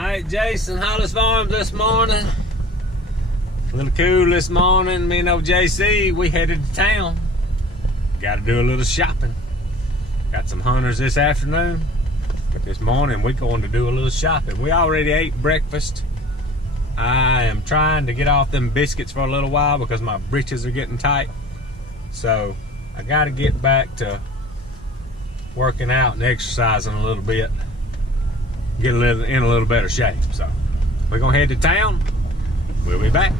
Alright, Jason, Hollis Farms this morning. A little cool this morning. Me and old JC, we headed to town. Got to do a little shopping. Got some hunters this afternoon, but this morning we're going to do a little shopping. We already ate breakfast. I am trying to get off them biscuits for a little while because my britches are getting tight. So I got to get back to working out and exercising a little bit. Get in a little better shape. So we're gonna head to town. We'll be back.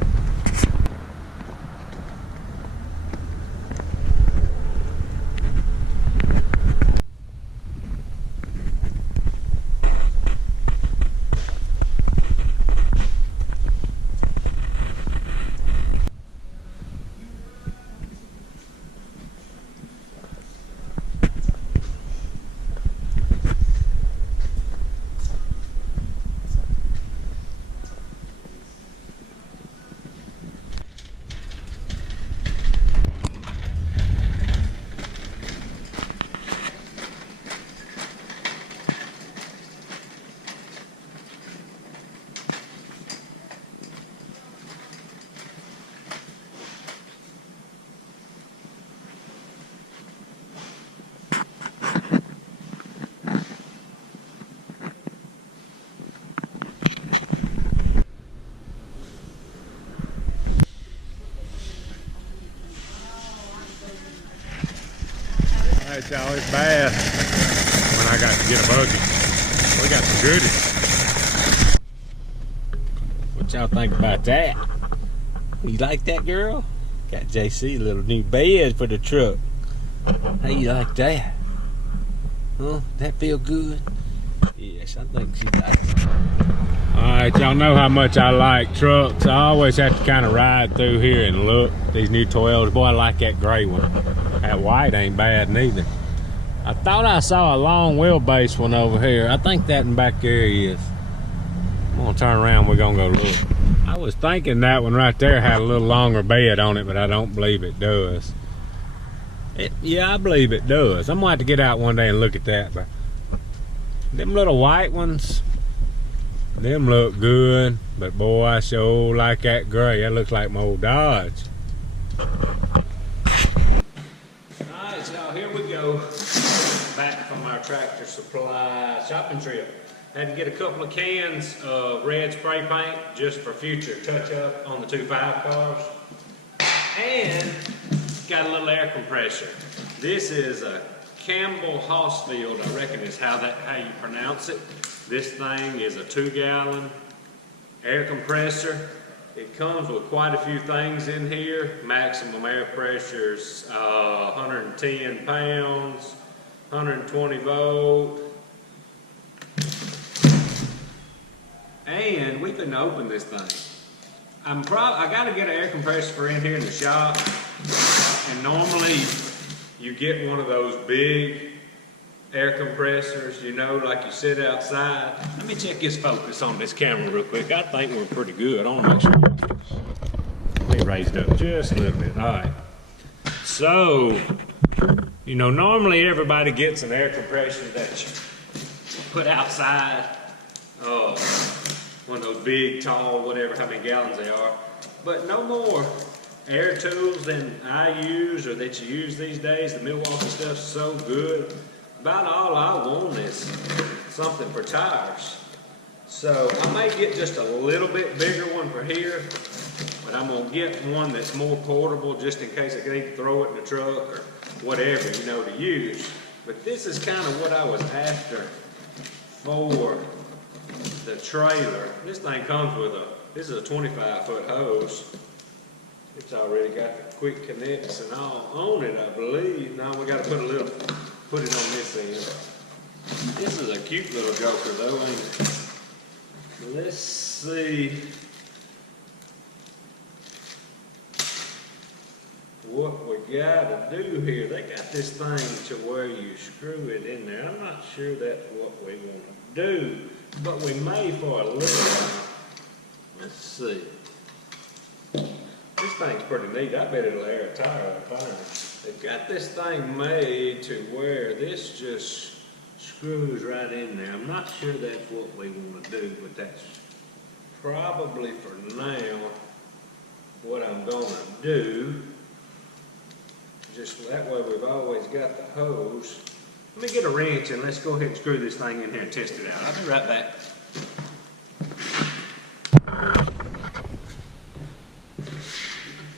It's always bad when I got to get a buggy. We got some goodies. What y'all think about that? You like that, girl? Got JC a little new bed for the truck. How you like that? Huh? That feel good? Yes, I think she likes it. Alright, y'all know how much I like trucks. I always have to kind of ride through here and look. These new 12s. Boy, I like that gray one. That white ain't bad neither. I thought I saw a long wheelbase one over here. I think that in back there is. I'm gonna turn around, we're gonna go look. I was thinking that one right there had a little longer bed on it, but I don't believe it does. Yeah, I believe it does. I'm gonna have to get out one day and look at that. But them little white ones, them look good, but boy, I sure like that gray. That looks like my old Dodge. Alright, so here we go. Back from our Tractor Supply shopping trip. Had to get a couple of cans of red spray paint just for future touch-up on the 2.5 cars. And got a little air compressor. This is a Campbell Hausfeld, I reckon is how you pronounce it. This thing is a 2-gallon air compressor. It comes with quite a few things in here. Maximum air pressure's 110 pounds, 120 volt. And we couldn't open this thing. I gotta get an air compressor for in here in the shop. And normally you get one of those big air compressors, you know, like you sit outside. Let me check this focus on this camera real quick. I think we're pretty good. I want to make sure. Let me raise it up just a little bit. All right. So, you know, normally everybody gets an air compressor that you put outside. One of those big, tall, whatever, how many gallons they are. But no more air tools than I use or that you use these days. The Milwaukee stuff's so good. About all I want is something for tires. So I may get just a little bit bigger one for here, but I'm gonna get one that's more portable just in case I need to throw it in the truck or whatever, you know, to use. But this is kind of what I was after for the trailer. This thing comes with this is a 25-foot hose. It's already got the quick connects and all on it, I believe. Now we gotta put it on this end. This is a cute little joker though, ain't it? Let's see what we gotta do here. They got this thing to where you screw it in there. I'm not sure that's what we want to do, but we may for a little while. Let's see. This thing's pretty neat. I bet it'll air a tire up fine. They've got this thing made to where this just screws right in there. I'm not sure that's what we want to do, but that's probably for now what I'm going to do. Just that way we've always got the hose. Let me get a wrench and let's go ahead and screw this thing in here and test it out. I'll be right back.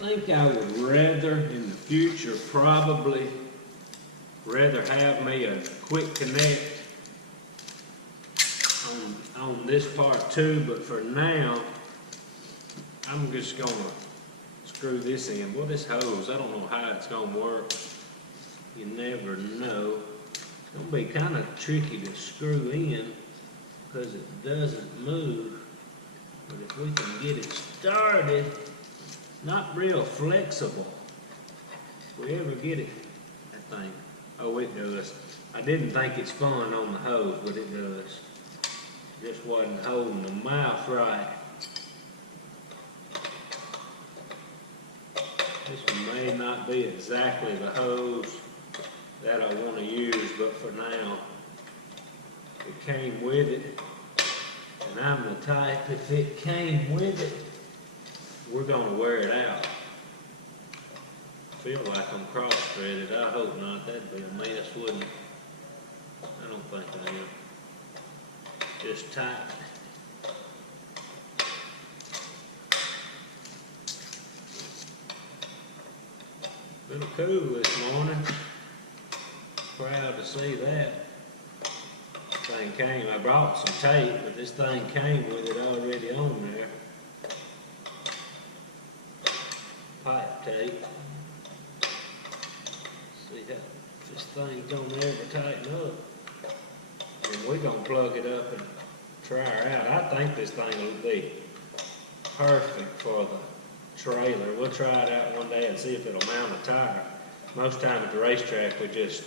I think I would rather in the future probably rather have me a quick connect on this part too, but for now I'm just gonna screw this in. Well, this hose, I don't know how it's gonna work. You never know. It's gonna be kind of tricky to screw in because it doesn't move. But if we can get it started, not real flexible. If we ever get it, I think. Oh, it does. I didn't think it spun on the hose, but it does. Just wasn't holding the mouth right. This may not be exactly the hose that I want to use, but for now, it came with it. And I'm the type, if it came with it, we're going to wear it out. I feel like I'm cross-threaded. I hope not. That'd be a mess, wouldn't it? I don't think I am. Just tight. A little cool this morning. Proud to see that. Thing came. I brought some tape, but this thing came with it already on there. Pipe tape. See how this thing don't ever tighten up. And we're gonna plug it up and try her out. I think this thing will be perfect for the trailer. We'll try it out one day and see if it'll mount a tire. Most time at the racetrack we're just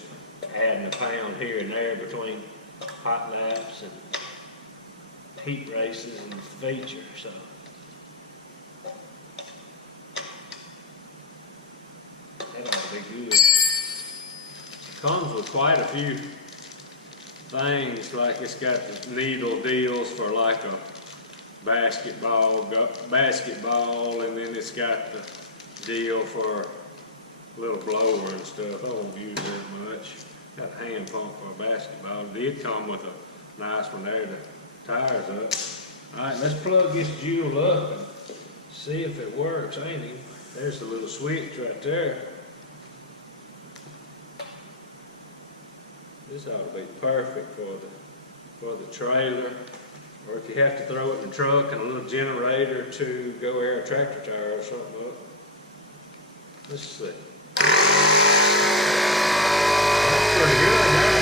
adding a pound here and there between hot laps and heat races and features. So that ought to be good. Comes with quite a few things, like it's got the needle deals for like a basketball, and then it's got the deal for a little blower and stuff. I won't use that much. Got a hand pump for a basketball. It did come with a nice one there to tires up. All right, let's plug this jewel up and see if it works, ain't it? There's the little switch right there. This ought to be perfect for the trailer, or if you have to throw it in the truck and a little generator to go air a tractor tire or something up. Let's see. That's pretty good now.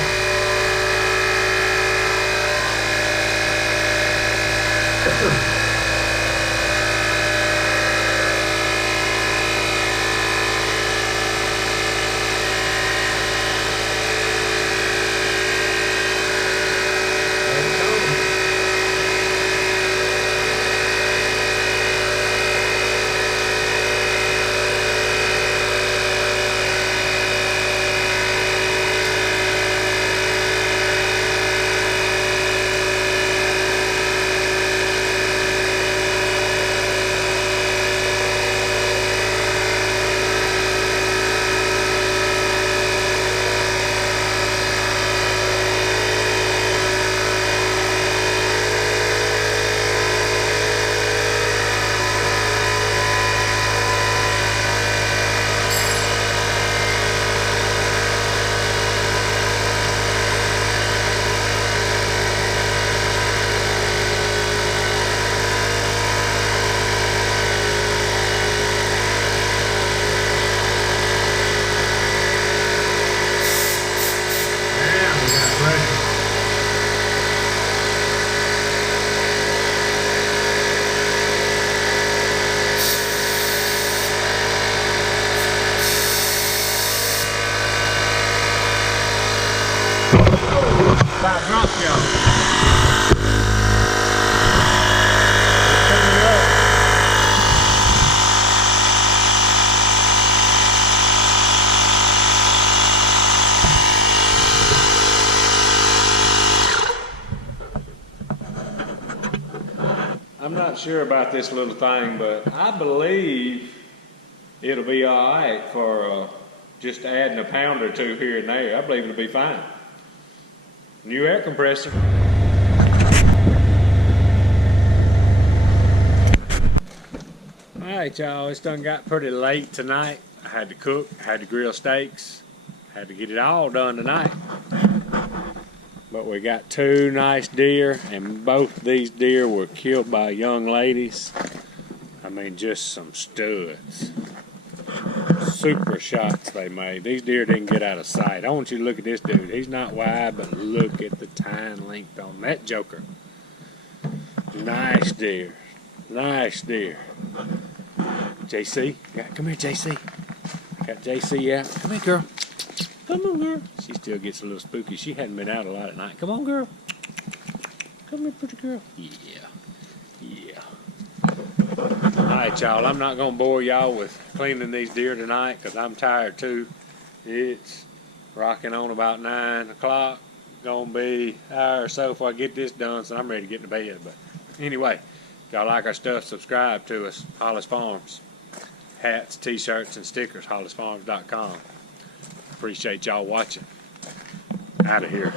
I'm not sure about this little thing, but I believe it'll be all right for just adding a pound or two here and there. I believe it'll be fine. New air compressor. Alright y'all, it's done got pretty late tonight. I had to cook, I had to grill steaks, had to get it all done tonight. But we got 2 nice deer, and both these deer were killed by young ladies. I mean, just some studs. Super shots they made. These deer didn't get out of sight. I want you to look at this dude. He's not wide, but look at the tine length on that joker. Nice deer. Nice deer. JC, come here, JC. Got JC out. Come here, girl. Come on, girl. She still gets a little spooky. She hadn't been out a lot at night. Come on, girl. Come here, pretty girl. Yeah. Yeah. Alright, y'all. I'm not going to bore y'all with cleaning these deer tonight because I'm tired too. It's rocking on about 9 o'clock. Going to be an hour or so before I get this done, so I'm ready to get to bed. But anyway, if y'all like our stuff, subscribe to us. Hollis Farms. Hats, t-shirts, and stickers. HollisFarms.com. Appreciate y'all watching. Out of here.